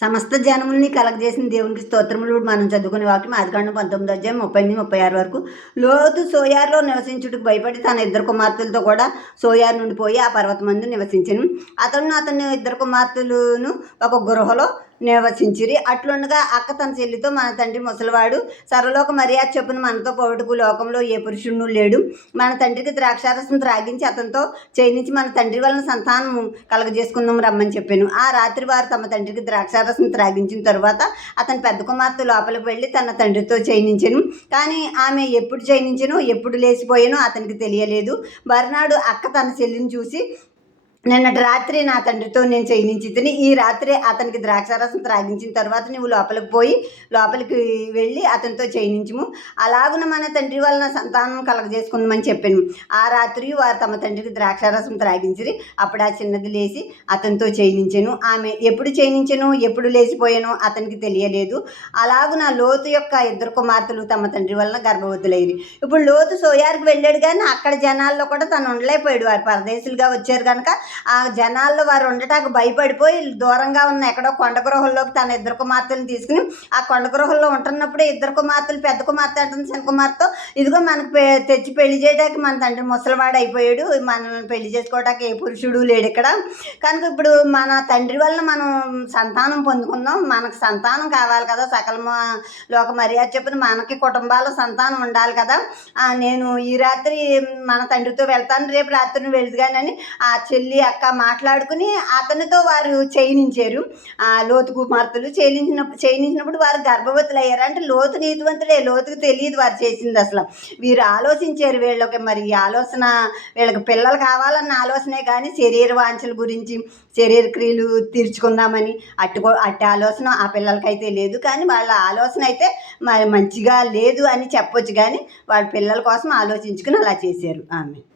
సమస్త జనముల్ని కలగజేసిన దేవునికి స్తోత్రములు. మనం చదువుకునే వాక్యం ఆదికాండం 19 అధ్యాయం 38-36 వరకు. లోతు సోయారులో నివసించుటకు భయపడి తన ఇద్దరు కుమార్తెలతో కూడా సోయారు నుండి పోయి ఆ పర్వతమందు నివసించెను. అతని ఇద్దరు కుమార్తెలును ఒక గృహలో నివసించిరి. అట్లుండగా అక్క తన చెల్లితో, మన తండ్రి ముసలివాడు, సర్వలోక మర్యాద చొప్పున మనతో పోవటకు లోకంలో ఏ పురుషుడు లేడు. మన తండ్రికి ద్రాక్షారసం త్రాగించి అతనితో చేయనించి మన తండ్రి వలన సంతానం కలగజేసుకుందాం రమ్మని చెప్పాను. ఆ రాత్రి వారు తమ తండ్రికి ద్రాక్షారసం త్రాగించిన తరువాత అతని పెద్ద కుమార్తె లోపలికి వెళ్ళి తన తండ్రితో చేయనించెను. కానీ ఆమె ఎప్పుడు చేయనించెనో ఎప్పుడు లేచిపోయానో అతనికి తెలియలేదు. మరునాడు అక్క తన చెల్లిని చూసి, నిన్నటి రాత్రి నా తండ్రితో నేను చేయనించి తిని, ఈ రాత్రి అతనికి ద్రాక్షారసం త్రాగించిన తర్వాత నువ్వు లోపలికి వెళ్ళి అతనితో చేయనించుము. అలాగున మన తండ్రి వలన సంతానం కలగజేసుకుందామని చెప్పాను. ఆ రాత్రి వారు తమ తండ్రికి ద్రాక్షారసం త్రాగించిరి. అప్పుడు ఆ చిన్నది లేచి అతనితో చేయనించెను. ఆమె ఎప్పుడు చేయనించెనో ఎప్పుడు లేచిపోయానో అతనికి తెలియలేదు. అలాగున లోతు యొక్క ఇద్దరు కుమార్తెలు తమ తండ్రి వలన గర్భవతులయ్యి. ఇప్పుడు లోతు సోయారుకు వెళ్ళాడు, కానీ అక్కడ జనాల్లో కూడా తను ఉండలేకపోయాడు. వారు పరదేశులుగా వచ్చారు కనుక ఆ జనాల్లో వారు ఉండటానికి భయపడిపోయి దూరంగా ఉన్న ఎక్కడో కొండ గృహంలోకి తన ఇద్దరు కుమార్తెలను తీసుకుని, ఆ కొండ గృహంలో ఉంటున్నప్పుడే ఇద్దరు కుమార్తెలు, పెద్ద కుమార్తె అంటుంది చిన్న కుమార్తెతో, ఇదిగో మనకు తెచ్చి పెళ్లి చేయడానికి మన తండ్రి ముసలివాడు అయిపోయాడు, మనల్ని పెళ్లి చేసుకోవడానికి ఏ పురుషుడు లేడు ఇక్కడ కనుక ఇప్పుడు మన తండ్రి వలన మనం సంతానం పొందుకుందాం, మనకు సంతానం కావాలి కదా, సకల లోక మర్యాద చెప్పిన మనకి కుటుంబాల సంతానం ఉండాలి కదా, నేను ఈ రాత్రి మన తండ్రితో వెళ్తాను, రేపు రాత్రిని వెళ్దు కానీ ఆ చెల్లి అక్క మాట్లాడుకుని అతనితో వారు చేయనించారు. లోతు కుమార్తెలు చేయనించినప్పుడు వారు గర్భవతులు అయ్యారు. అంటే లోతు నీతివంతుడే, లోతుకు తెలియదు వారు చేసింది. అసలు వీరు ఆలోచించారు, వీళ్ళకి మరి ఈ ఆలోచన, వీళ్ళకి పిల్లలు కావాలన్న ఆలోచనే కానీ శరీర వాంఛల గురించి, శరీర క్రియలు తీర్చుకుందామని అట్టి ఆలోచన ఆ పిల్లలకైతే లేదు. కానీ వాళ్ళ ఆలోచన అయితే మరి మంచిగా లేదు అని చెప్పొచ్చు, కానీ వాళ్ళ పిల్లల కోసం ఆలోచించుకుని అలా చేశారు. ఆమె